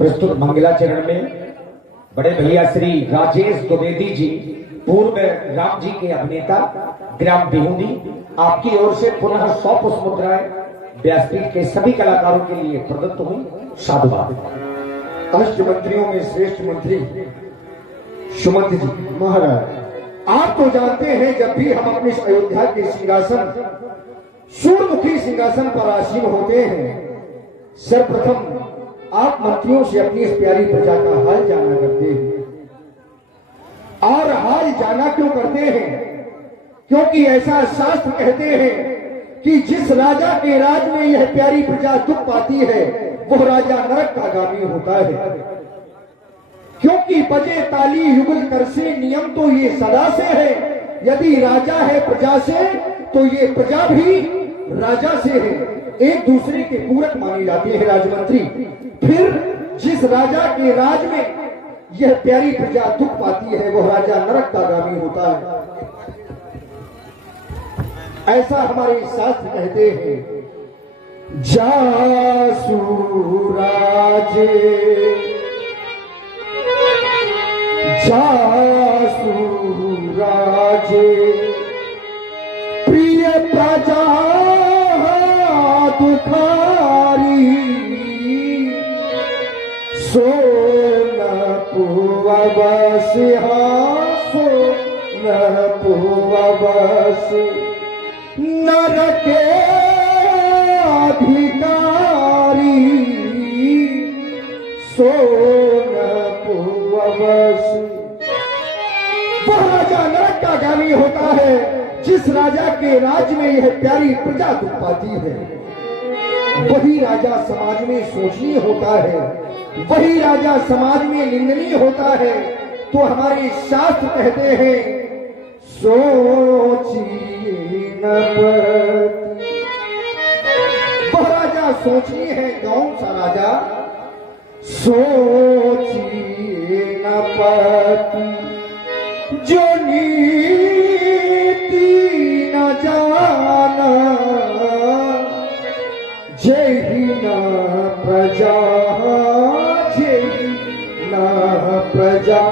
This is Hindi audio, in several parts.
प्रस्तुत मंगलाचरण में बड़े भैया श्री राजेश द्विवेदी जी, पूर्व राम जी के अभिनेता, ग्राम बिहुनी, आपकी ओर से पुनः 100 पुष्प मुद्राएं व्यासपीठ के सभी कलाकारों के लिए प्रदत्त हुई। साधुवाद। अष्ट मंत्रियों में श्रेष्ठ मंत्री सुमंत जी महाराज, आप तो जानते हैं जब भी हम अपने अयोध्या के सिंहासन सूर्यमुखी सिंहासन पर आसीन होते हैं, सर्वप्रथम आप मंत्रियों से अपनी इस प्यारी प्रजा का हाल जाना करते हैं। और हाल जाना क्यों करते हैं? क्योंकि ऐसा शास्त्र कहते हैं कि जिस राजा के राज में यह प्यारी प्रजा दुख पाती है वह राजा नरक का गामी होता है। क्योंकि बजे ताली युगल कर से नियम तो ये सदा से है, यदि राजा है प्रजा से तो ये प्रजा भी राजा से है, एक दूसरे के पूरक माने जाते हैं राजमंत्री। फिर जिस राजा के राज में यह प्यारी प्रजा दुख पाती है वह राजा नरक का गामी होता है, ऐसा हमारे शास्त्र कहते हैं। जासु राजे जासु राजे प्रिय प्रजा दुखारी सोन पुवस सोन पुवस नरके अधिकारी सोन पुवस। वह राजा नरक का गामी होता है जिस राजा के राज में यह प्यारी प्रजा दुख पाती है। वही राजा समाज में शोचनीय होता है, वही राजा समाज में निंदनीय होता है। तो हमारे शास्त्र कहते हैं सोचिए न पति। वह राजा सोचनीय है, कौन सा राजा? सोचिए न पति जो नीति न जाना, जय न प्रजा जय न प्रजा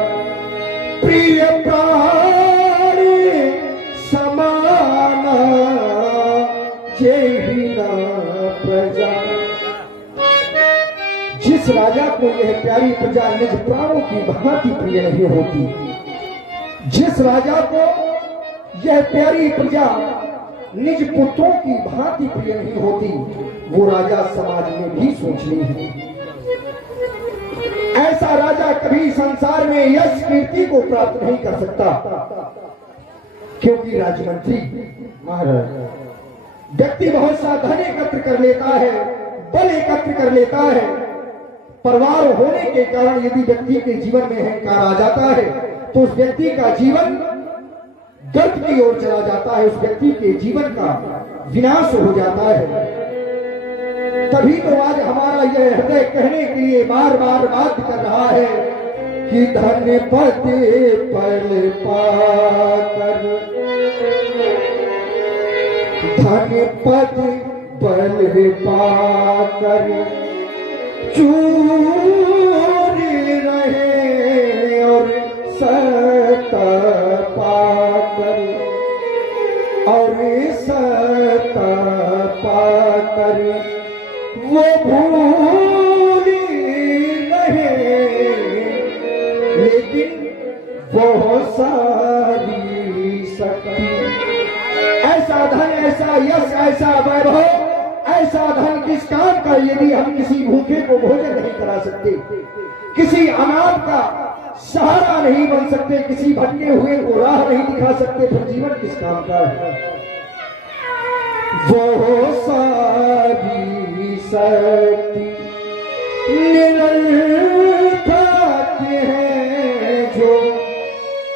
प्रिय प्राण समान जय न प्रजा। जिस राजा को यह प्यारी प्रजा निज प्राणों की भांति प्रिय नहीं होती, जिस राजा को यह प्यारी प्रजा निज पुत्रों की भांति प्रिय नहीं होती, वो राजा समाज में भी सोचनीय है। ऐसा राजा कभी संसार में यश कीर्ति को प्राप्त नहीं कर सकता, क्योंकि राजमंत्री महाराज व्यक्ति बहुत सा धन एकत्र कर लेता है, बल एकत्र कर लेता है, परिवार होने के कारण यदि व्यक्ति के जीवन में अहंकार आ जाता है तो उस व्यक्ति का जीवन गर्त की ओर चला जाता है, उस व्यक्ति के जीवन का विनाश हो जाता है। तभी तो आज हमारा यह हृदय कहने के लिए बार बार बात कर रहा है कि धन्य पति पल पाकर, धन्य पति पल पाकर चूरी रहे और सत पाकर, और सत पाकर वो भूली रहे, लेकिन वो सारी शक्ति। ऐसा धन, ऐसा यश, ऐसा वैभव, ऐसा धन किस काम का यदि हम किसी भूखे को भोजन नहीं करा सकते, किसी अनाथ का सहारा नहीं बन सकते, किसी भटके हुए को राह नहीं दिखा सकते, फिर जीवन किस काम का है? वो सारी शक्ति निरर्थक है जो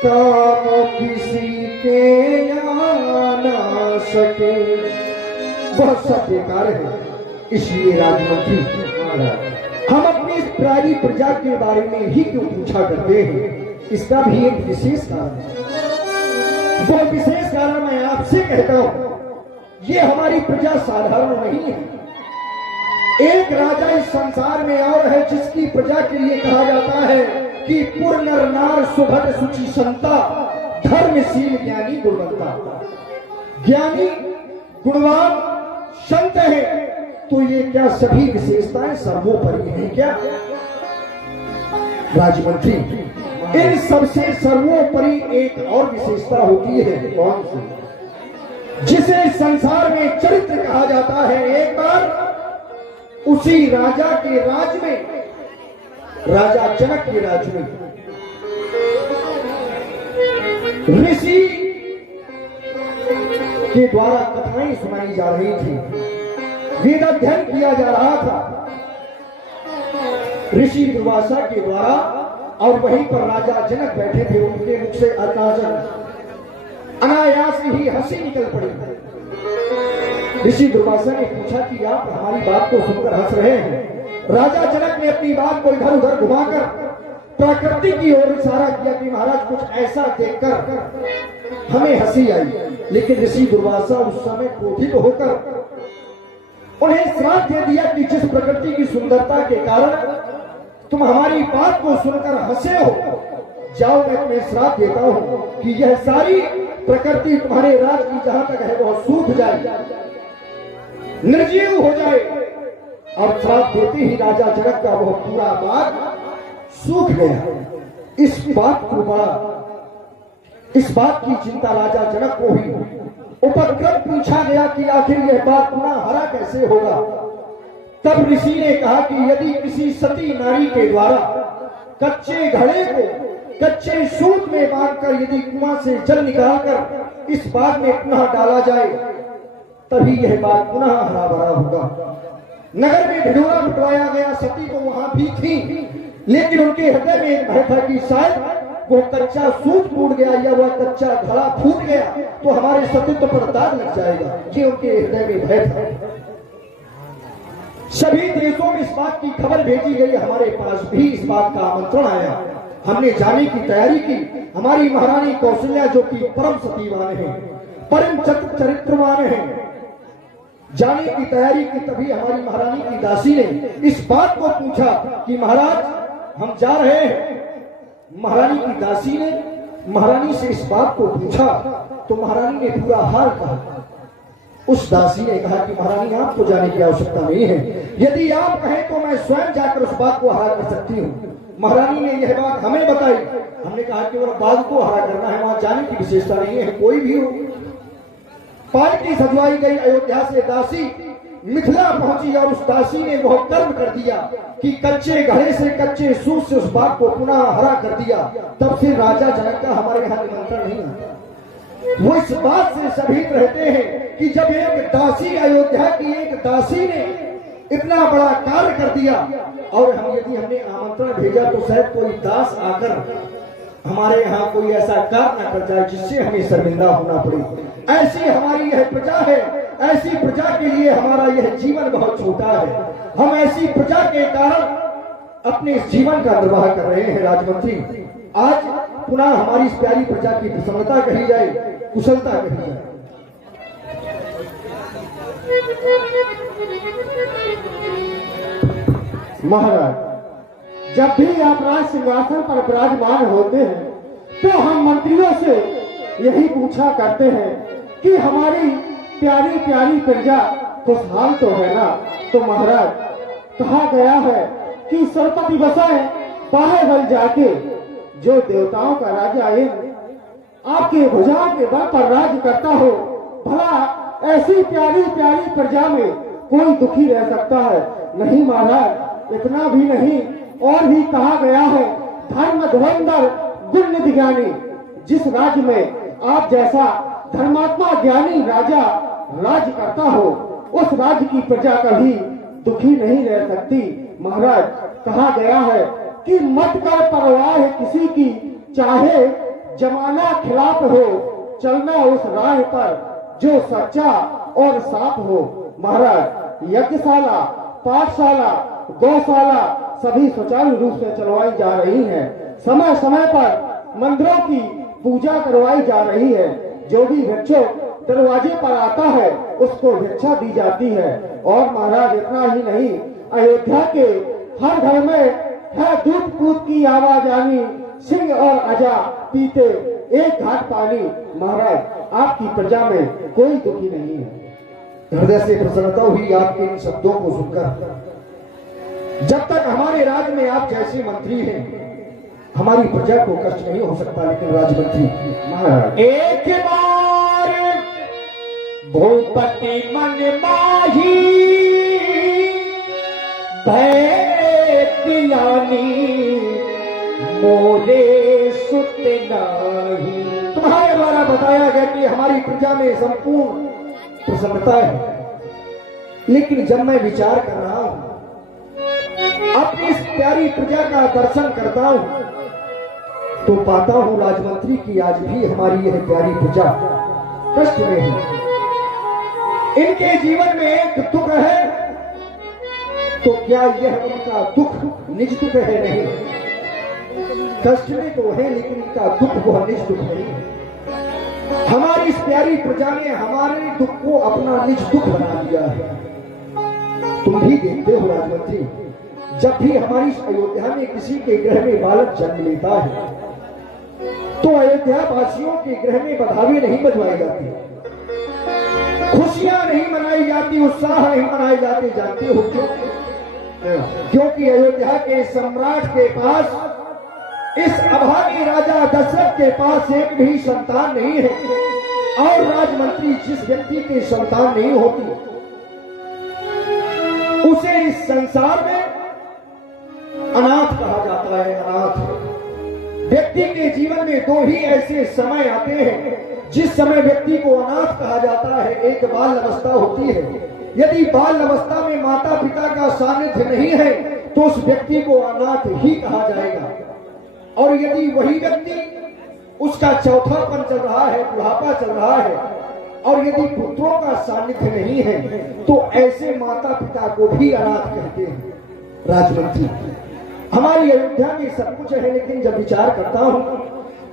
काम किसी के आ ना सके, बहुत सा बेकार है। इसलिए राजमंत्री हम अपनी इस प्यारी प्रजा के बारे में ही क्यों पूछा करते हैं? इसका भी एक विशेष कारण है। वो विशेष कारण मैं आपसे कहता हूं, ये हमारी प्रजा साधारण नहीं है। एक राजा इस संसार में और है जिसकी प्रजा के लिए कहा जाता है कि पुर नर नार सुभट सुचि संता धर्मशील ज्ञानी गुणवंता। ज्ञानी गुणवान संत है तो ये क्या सभी विशेषताएं सर्वोपरि हैं क्या? राजमंत्री, इन सबसे सर्वोपरि एक और विशेषता होती है। कौन सी? जिसे संसार में चरित्र कहा जाता है। एक बार उसी राजा के राज में, राजा जनक के राज में ऋषि के द्वारा कथाएं सुनाई जा रही थी, वेदाध्ययन किया जा रहा था ऋषि दुर्वासा के द्वारा, और वहीं पर राजा जनक बैठे थे। उनके मुख से अनायास ही हंसी निकल पड़ी। ऋषि दुर्वासा ने पूछा कि आप हमारी बात को सुनकर हंस रहे हैं। राजा जनक ने अपनी बात को इधर उधर घुमाकर प्रकृति की ओर इशारा किया कि महाराज कुछ ऐसा देखकर हमें हंसी आई। लेकिन ऋषि दुर्वासा उस समय क्रोधित होकर उन्हें श्राप दे दिया कि जिस प्रकृति की सुंदरता के कारण तुम हमारी बात को सुनकर हंसे हो, जाओ मैं तुम्हें श्राप देता हूं कि यह सारी प्रकृति तुम्हारे राज की जहां तक है वह सूख जाए, निर्जीव हो जाए। और श्राप देते ही राजा जनक का वह पूरा बाग सूख गया। इस बात की चिंता राजा जनक को हुई। उपक्रम पूछा गया कि आखिर यह बात पुनः हरा कैसे होगा। तब ऋषि ने कहा कि यदि किसी सती नारी के द्वारा कच्चे घड़े को कच्चे सूत में बांधकर यदि कुआं से जल निकालकर इस बाग में पुनः डाला जाए तभी यह बाग पुनः हरा भरा होगा। नगर में ढिढोरा पिटवाया गया। सती को वहां भी थी, लेकिन उनके हृदय में एक भय था कि शायद वो कच्चा सूत टूट गया या वह कच्चा घड़ा फूट गया तो हमारे सतीत्व पर दाग लग जाएगा। ये उनके हृदय में भय था। सभी देशों में इस बात की खबर भेजी गई। हमारे पास भी इस बात का आमंत्रण आया। हमने जाने की तैयारी की। हमारी महारानी कौशल्या जो कि परम सतीवान है, परम चरित्रवान है, जाने की तैयारी की। तभी हमारी महारानी की दासी ने इस बात को पूछा कि महाराज हम जा रहे हैं। महारानी की दासी ने महारानी से इस बात को पूछा तो महारानी ने पूरा हाल कहा। उस दासी ने कहा कि महारानी आपको जाने की आवश्यकता नहीं है, यदि आप कहें तो मैं स्वयं जाकर उस बात को हरा कर सकती हूँ। महारानी ने यह बात हमें बताई। हमने कहा कि वह बाग को हरा करना है, वहां जाने की विशेषता नहीं है। कोई भी हो। पालकी सजवाई गई। अयोध्या से दासी मिथिला पहुंची और उस दासी ने वह कर्म कर दिया कि कच्चे घड़े से कच्चे सूत से उस बाग को पुनः हरा कर दिया। तब से राजा जनक का हमारे यहाँ निमंत्रण नहीं आता। वो इस बात से सभीत रहते हैं कि जब एक दासी, अयोध्या की एक दासी ने इतना बड़ा कार्य कर दिया और यदि हमने आमंत्रण भेजा तो शायद कोई दास आकर हमारे यहाँ कोई ऐसा कार्य न कर जाए जिससे हमें शर्मिंदा होना पड़े। ऐसी हमारी यह प्रजा है। ऐसी प्रजा के लिए हमारा यह जीवन बहुत छोटा है। हम ऐसी प्रजा के कारण अपने जीवन का निर्वाह कर रहे हैं। राजमंत्री, आज पुनः हमारी इस प्यारी प्रजा की प्रसन्नता कही जाए, कुशलता कही जाए। महाराज, जब भी आप राज सिंहासन पर विराजमान होते हैं तो हम मंत्रियों से यही पूछा करते हैं कि हमारी प्यारी प्यारी प्रजा खुशहाल तो है ना। तो महाराज, कहा गया है कि सरपति बसाए बाहे बल जाके, जो देवताओं का राजा इंद्र आपके भुजाओं के बल पर राज करता हो, भला ऐसी प्यारी प्यारी प्रजा में कोई दुखी रह सकता है? नहीं महाराज, इतना भी नहीं, और भी कहा गया है धर्म धुरंधर गुण ज्ञानी। जिस राज्य में आप जैसा धर्मात्मा ज्ञानी राजा राज करता हो, उस राज्य की प्रजा कभी दुखी नहीं रह सकती। महाराज, कहा गया है कि मत कर परवाह किसी की, चाहे जमाना खिलाफ हो, चलना उस राह पर जो सच्चा और साफ हो। महाराज, यज्ञशाला, पाठशाला, गौशाला सभी सुचारू रूप से चलवाई जा रही हैं। समय समय पर मंदिरों की पूजा करवाई जा रही है। जो भी भिक्षुक दरवाजे पर आता है उसको भिक्षा दी जाती है। और महाराज इतना ही नहीं, अयोध्या के हर घर में है दूध कूद की आवाज आनी, सिंह और अजा पीते एक घाट पानी। महाराज आपकी प्रजा में कोई दुखी नहीं है। हृदय से प्रसन्नता हुई आपके इन शब्दों को सुनकर। जब तक हमारे राज्य में आप जैसे मंत्री हैं, हमारी प्रजा को कष्ट नहीं हो सकता। लेकिन राजमंत्री महाराज, एक बार भूपति मन माही भय दिलानी मोरे सुत नाही। तुम्हारे द्वारा बताया गया कि हमारी प्रजा में संपूर्ण प्रसन्नता है, लेकिन जब मैं विचार कर रहा हूं, अपनी इस प्यारी प्रजा का दर्शन करता हूं, तो पाता हूं राजमंत्री की आज भी हमारी यह प्यारी प्रजा कष्ट में है। इनके जीवन में एक दुख है, तो क्या यह उनका दुख निज दुख है? नहीं, कष्ट में तो है, लेकिन इनका दुख वह निज दुख नहीं है। हमारी इस प्यारी प्रजा ने हमारे दुख को अपना निज दुख बना लिया है। तुम भी देखते हो राजमंत्री, जब भी हमारी इस अयोध्या में किसी के गृह में बालक जन्म लेता है, तो अयोध्या वासियों के गृह में बधाई नहीं बजवाई जाती, खुशियां नहीं मनाई जाती, उत्साह नहीं मनाए जाते। जानते हो क्यों? क्योंकि अयोध्या के सम्राट के पास, इस अभागी राजा दशरथ के पास एक भी संतान नहीं है। और राजमंत्री जिस व्यक्ति की संतान नहीं होती, उसे इस संसार में अनाथ कहा जाता है। अनाथ व्यक्ति के जीवन में दो ही ऐसे समय आते हैं जिस समय व्यक्ति को अनाथ कहा जाता है। एक बाल अवस्था होती है। यदि बाल अवस्था में माता पिता का सानिध्य नहीं है तो उस व्यक्ति को अनाथ ही कहा जाएगा। और यदि वही व्यक्ति, उसका चौथापन चल रहा है, बुढ़ापा चल रहा है, और यदि पुत्रों का सानिध्य नहीं है, तो ऐसे माता पिता को भी अनाथ कहते हैं। राजमंत्री, हमारी अयोध्या में सब कुछ है, लेकिन जब विचार करता हूं,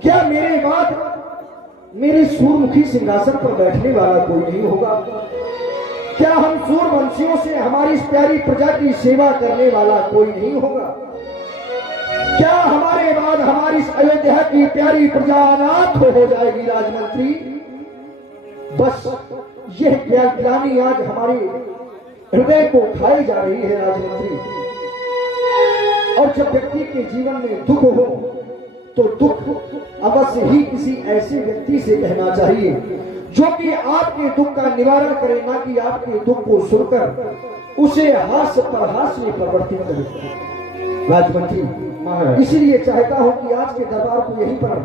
क्या मेरे बाद मेरे सूर्यमुखी सिंहासन पर बैठने वाला कोई नहीं होगा? क्या हम सूर्यवंशियों से हमारी इस प्यारी प्रजा की सेवा करने वाला कोई नहीं होगा? क्या हमारे बाद हमारी इस अयोध्या की प्यारी प्रजा अनाथ हो जाएगी? राजमंत्री, बस यह ग्लानि आज हमारे हृदय को खाई जा रही है। राजमंत्री, और जब व्यक्ति के जीवन में दुख हो तो दुख अवश्य ही किसी ऐसे व्यक्ति से कहना चाहिए जो कि आपके दुख का निवारण करे, ना कि आपके दुख को सुनकर उसे हास्य पर हास्य में परिवर्तित करे। राजमंत्री, इसीलिए चाहता हूं कि आज के दरबार को यहीं पर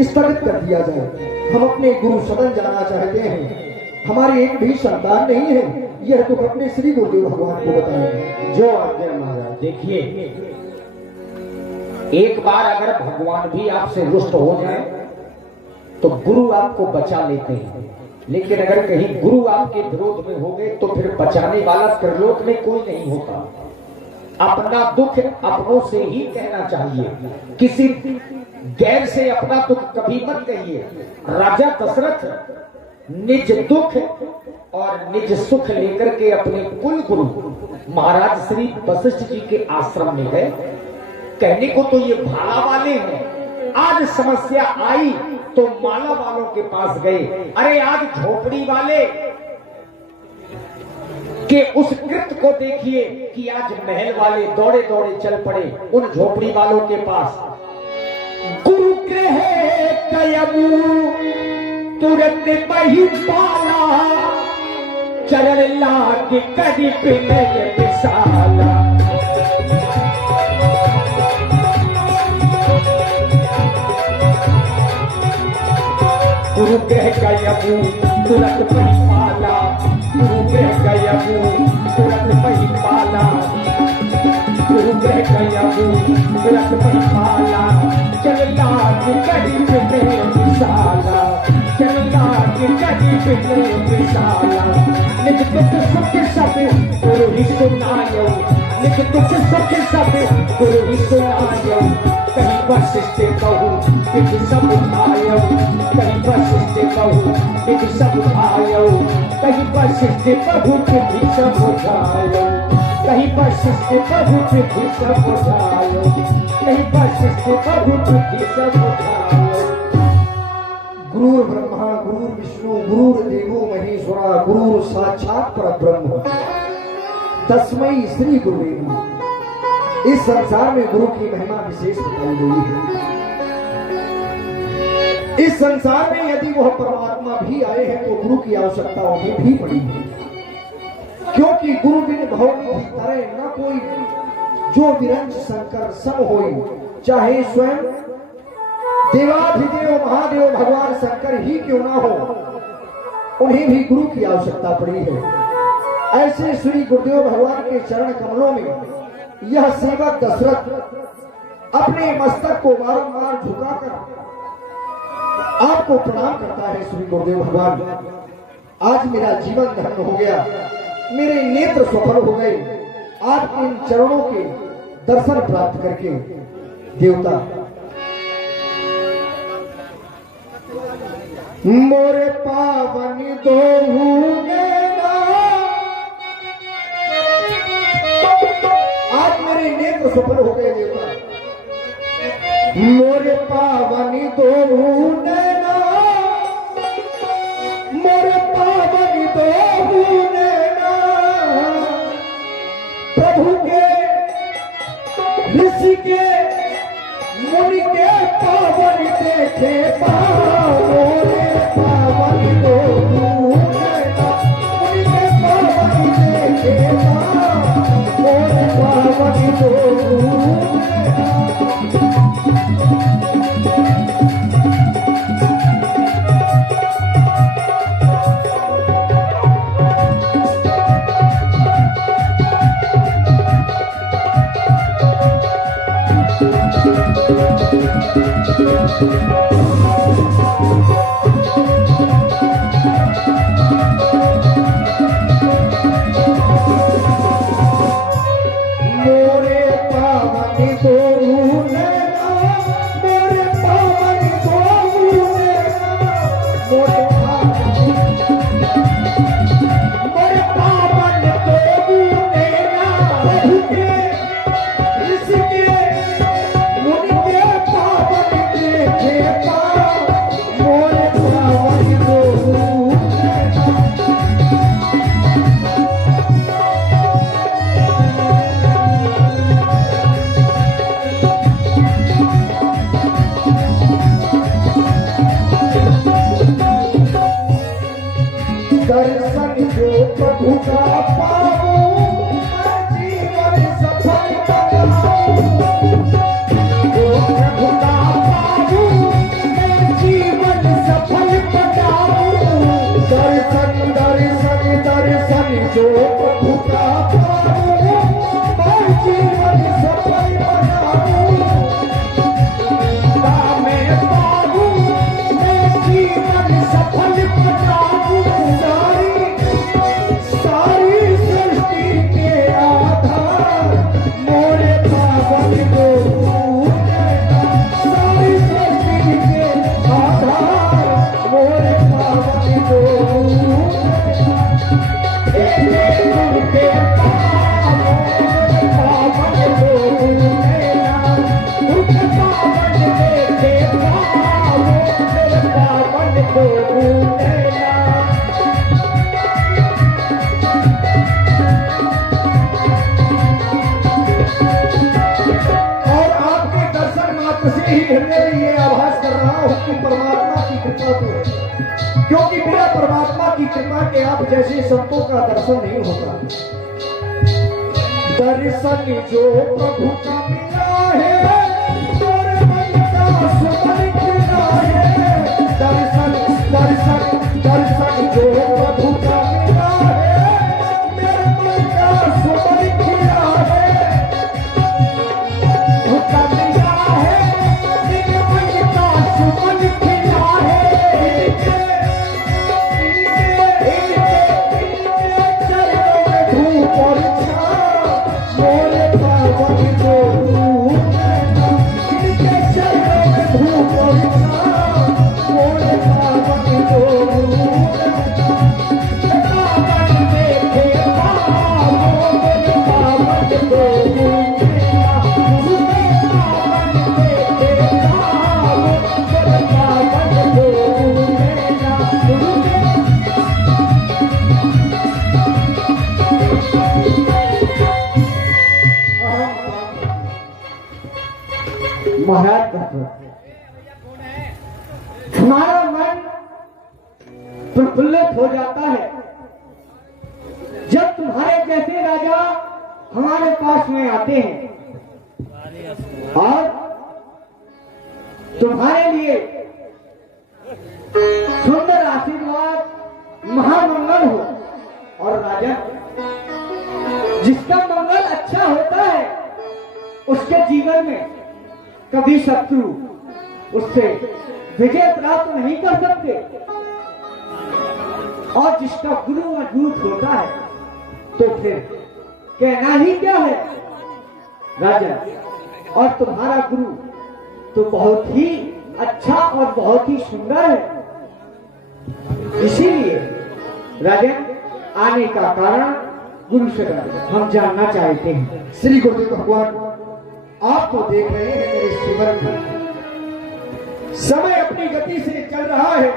स्थगित कर दिया जाए। हम अपने गुरु सदन जाना चाहते हैं। हमारी एक भी संतान नहीं है। यह दुख अपने श्री गुरुदेव भगवान को बताएंगे। जो आज्ञा महाराज। देखिए, एक बार अगर भगवान भी आपसे रुष्ट हो जाए तो गुरु आपको बचा लेते हैं, लेकिन अगर कहीं गुरु आपके विरोध में हो गए तो फिर बचाने वाला त्रिलोक में कोई नहीं होता। अपना दुख अपनों से ही कहना चाहिए, किसी गैर से अपना दुख कभी मत कहिए। राजा दशरथ निज दुख और निज सुख लेकर के अपने कुल गुरु महाराज श्री वशिष्ठ जी के आश्रम में गए। कहने को तो ये भाला वाले हैं, आज समस्या आई तो माला वालों के पास गए। अरे आज झोपड़ी वाले के उस कृत्य को देखिए कि आज महल वाले दौड़े दौड़े चल पड़े उन झोपड़ी वालों के पास। गुरु गृह कयबू तुरंत बही पाला, चरण लाग कदी पिनय विशाला। गुरु गृह कयबू तुरंत बही पाला, गुरु गृह कयबू तुरंत बही पाला, गुरु गृह कयबू तुरंत बही पाला, चरण लाग कदी पिनय विशाला, चरण लाग कदी पिनय विशाला। निज दुख सुख सब गुरु ही सुनायो, निज दुख सुख सब गुरु ही सुनायो। कहीं वशिष्ठ कहूँ विधि समुझायो, कहीं वशिष्ठ कहूँ सब आयो, कहीं वशिष्ठ प्रभु पृथ्वी सब उठायो, कहीं वशिष्ठ प्रभु पृथ्वी सब उठायो, कहीं वशिष्ठ प्रभु पृथ्वी सब उठायो। गुरु ब्रह्मा गुरु विष्णु गुरु देवो महेश्वरा गुरु साक्षात परब्रह्म तस्मै श्री गुरुवे नमः। इस संसार में गुरु की महिमा विशेष बताई गई है। इस संसार में यदि वह परमात्मा भी आए हैं तो गुरु की आवश्यकता उन्हें भी पड़ी है, क्योंकि गुरु बिन भव तरे न कोई, जो विरंज शंकर सम होई, चाहे स्वयं देवाधिदेव महादेव भगवान शंकर ही क्यों ना हो, उन्हें भी गुरु की आवश्यकता पड़ी है। ऐसे श्री गुरुदेव भगवान के चरण कमलों में यह सेवक दशरथ अपने मस्तक को बारंबार झुकाकर आपको प्रणाम करता है। श्री गुरुदेव भगवान, आज मेरा जीवन धन्य हो गया, मेरे नेत्र सफल हो गए आपके इन चरणों के दर्शन प्राप्त करके। देवता मोरे पावन दोहू नैना, आज मेरे नेत्र सफल हो गए देवता। मोरे पावन दोहू नैना, मोरे पावन दोहू नैना, प्रभु के ऋषि के मुनि के पावन देखे मोरे पावन दोहू नैना, मुनि के पावन देखे मोरे पावन दोहू नैना। दर्शन जो प्रभु का पाऊं, जीवन सफल बनाऊं। जो प्रभु का पाऊं, जीवन सफल बनाऊं। दर्शन दर्शन दर्शन जो प्रभु का पाऊं, जीवन सफल बनाऊं। मैं पाऊं, जीवन सफल बनाऊं। सारी सृष्टि के आधार मोरे पावन दोहू नैना, सारी सृष्टि के आधार मोरे पावन दोहू नैना। गुरु के पावन दोहू नैना, गुरु के पावन देखे पावन दोहू नैना। मैं ये आभास कर रहा हूं कि परमात्मा की कृपा तो है, क्योंकि बिना परमात्मा की कृपा के आप जैसे संतों का दर्शन नहीं होता। दर्शन जो प्रभु का मिला है, तोरे मन का सुमन खिला है। दर्शन दर्शन दर्शन जो प्रभु का मिला है, मेरे मन का सुमन खिला है। मोरे पावन दोहू महाराज कहते हमारा मन प्रफुल्लित हो जाता है जब तुम्हारे जैसे राजा हमारे पास में आते हैं और तुम्हारे लिए सुंदर आशीर्वाद महामंगल हो। और राजा, जिसका मंगल अच्छा होता है उसके जीवन में कभी शत्रु उससे विजय प्राप्त नहीं कर सकते, और जिसका गुरु मजबूत होता है तो फिर कहना ही क्या है राजा। और तुम्हारा गुरु तो बहुत ही अच्छा और बहुत ही सुंदर है। इसीलिए राजा आने का कारण गुरु से हम जानना चाहते हैं। श्री गुरुदेव भगवान, आप तो देख रहे हैं मेरे जीवन में समय अपनी गति से चल रहा है,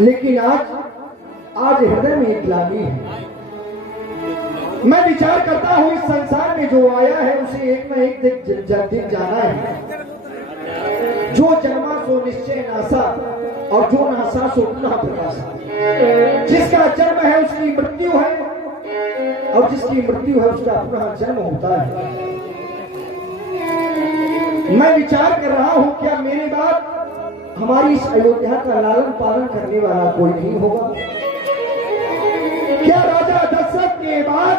लेकिन आज हृदय में एक ग्लानि है। मैं विचार करता हूं इस संसार में जो आया है उसे एक न एक दिन जाना है। जो जन्मा सो निश्चय नासा, और जो नासा सो पुनः प्रकाशा। जिसका जन्म है उसकी मृत्यु है, और जिसकी मृत्यु है उसका पुनः जन्म होता है। मैं विचार कर रहा हूं क्या मेरे बाद हमारी इस अयोध्या का लालन पालन करने वाला कोई नहीं होगा? क्या राजा दशरथ के बाद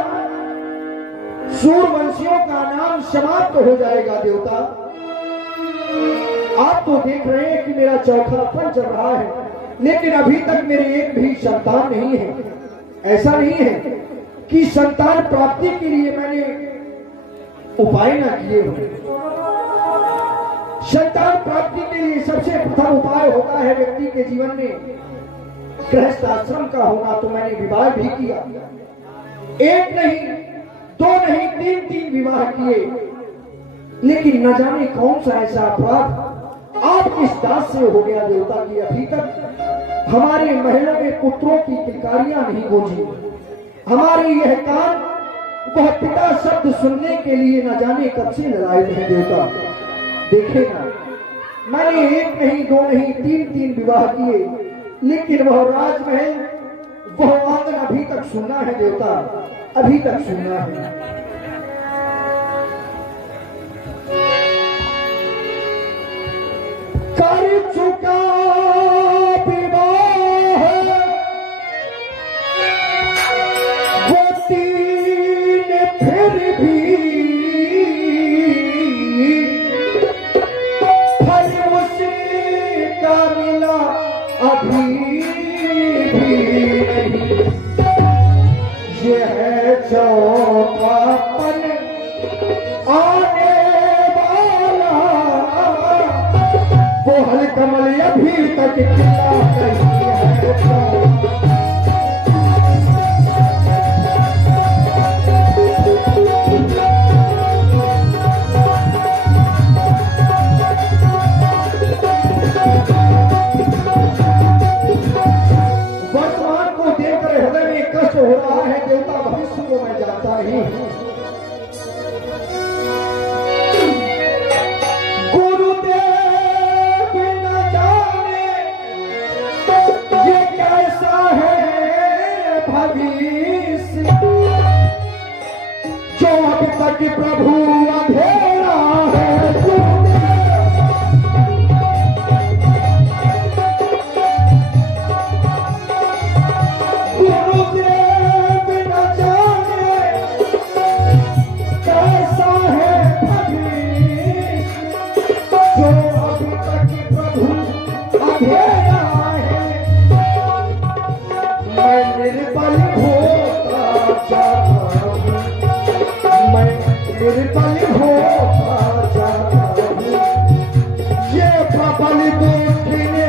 सूर्यवंशियों का नाम समाप्त हो जाएगा? देवता, आप तो देख रहे हैं कि मेरा चौथा फल चल रहा है, लेकिन अभी तक मेरे एक भी संतान नहीं है। ऐसा नहीं है कि संतान प्राप्ति के लिए मैंने उपाय ना किए हो। संतान प्राप्ति के लिए सबसे प्रथम उपाय होता है व्यक्ति के जीवन में गृहस्थ आश्रम का होना। तो मैंने विवाह भी किया, एक नहीं, दो नहीं, तीन विवाह किए, लेकिन न जाने कौन सा ऐसा अपराध आप इस दास से हो गया देवता की अभी तक हमारे महलों में पुत्रों की किलकारियां नहीं गूंजी। हमारी यह कान वह पिता शब्द सुनने के लिए न जाने कब से लड़ाई में देवता। देखे ना, मैंने एक नहीं, दो नहीं, तीन विवाह किए, लेकिन वह राजमहल, वह आंगन अभी तक सुनना है देवता, अभी तक सुनना है। कर चुका विवाह वो तीन, फिर भी फल उसका मिला अभी भी नहीं। यह चौथापन आने वाला वो हल कमल अभी तक खिला नहीं है। वर्तमान को देखकर हृदय में कष्ट हो रहा है देवता, भविष्य को मैं जानता ही हूं। गुरुदेव न जाने ये कैसा है भविष्य, जो अब तक प्रभु अंधेरा है। निर्बल होता जाता हूं, मैं निर्बल होता जाता हूं, ये प्रबल देखने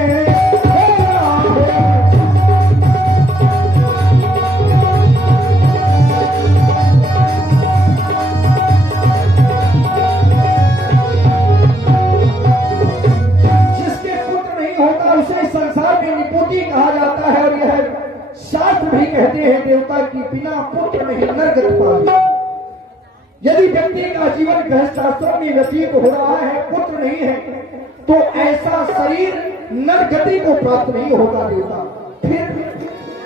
गया है। जिसके पुत्र नहीं होता उसे संसार में निपुति कहा जाता है, और यह शास्त्र भी कहते हैं देवता की बिना पुत्र नहीं नरगति पावे। यदि व्यक्ति का जीवन गृहस्थाश्रम में व्यतीत हो रहा है, पुत्र नहीं है, तो ऐसा शरीर नरगति को प्राप्त नहीं होगा देवता। फिर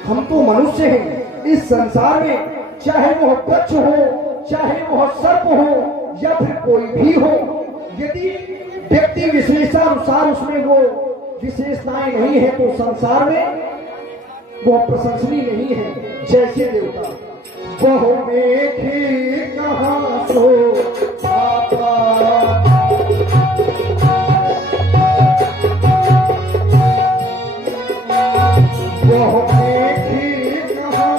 हम तो मनुष्य हैं, इस संसार में चाहे वह वृक्ष हो, चाहे वह सर्प हो, या फिर कोई भी हो, यदि व्यक्ति विशेषानुसार उसमें वो विशेषताएं नहीं है तो संसार में वो प्रशंसनीय नहीं है। जैसे देवता बहु मेघी कहाँ सो पापा, बहु मेघी कहाँ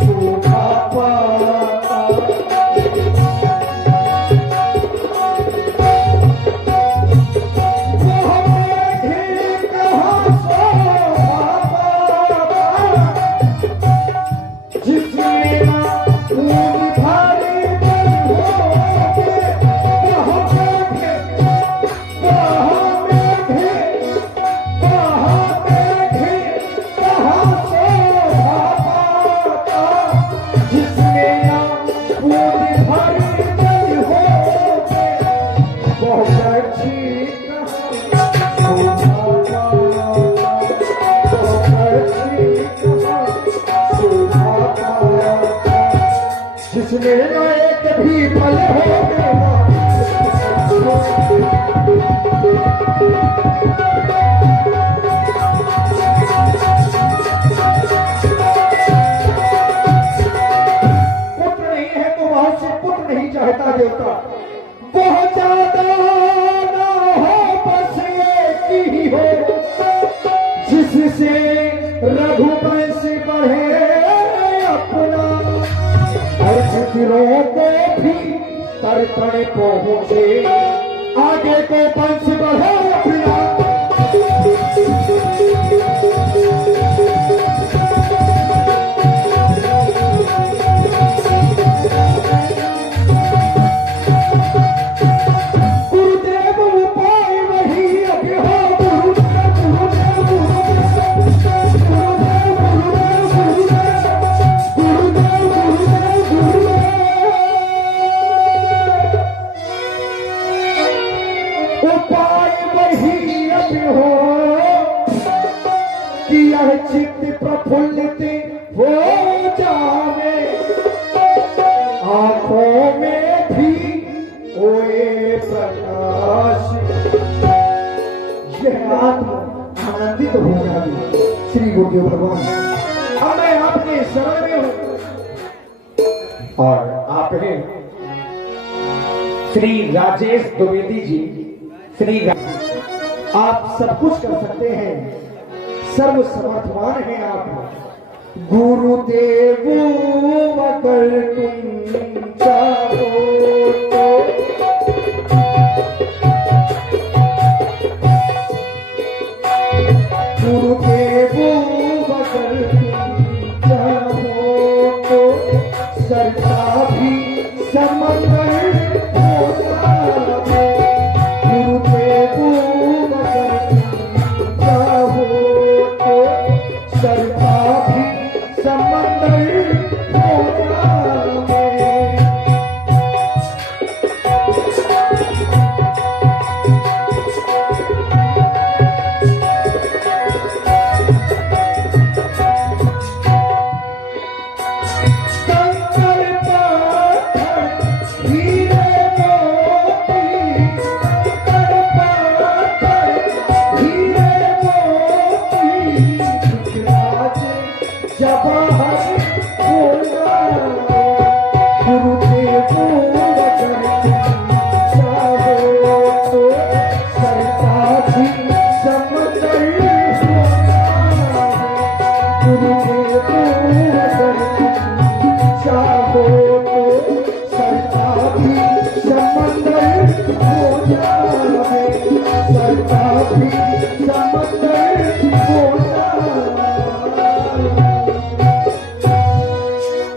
सो पापा, जिसमें एक भी फल हो पुत्र नहीं है तो बहुत से पुत्र नहीं चाहता देवता। बहुत ज्यादा ना हो, बस एक ही हो, जिससे रघुवंश बढ़े अपना, फिरों को भी तर तर पहुंचे, आगे को पंच बढ़े अपना। गुरुदेव उपाय वही अभी हो, चित्त प्रफुल्लित हो जावे, आंखों में भी होए प्रकाश, यह आत्मा आनंदित हो जाए। श्री गुरुदेव भगवान, अब मैं आपके शरण में हूं और आप हैं श्री राजेश द्विवेदी जी। आप सब कुछ कर सकते हैं, सर्व समर्थवान हैं आप। गुरुदेव अगर तुम चाहो तो गुरुदेव अगर तुम चाहो तो सरका भी समंदर हो जाए। गुरुदेव अगर तुम चाहो सरका भी समंदर हो जाए। कंकड़ पत्थर हीरे मोती, कंकड़ पत्थर हीरे मोती, जब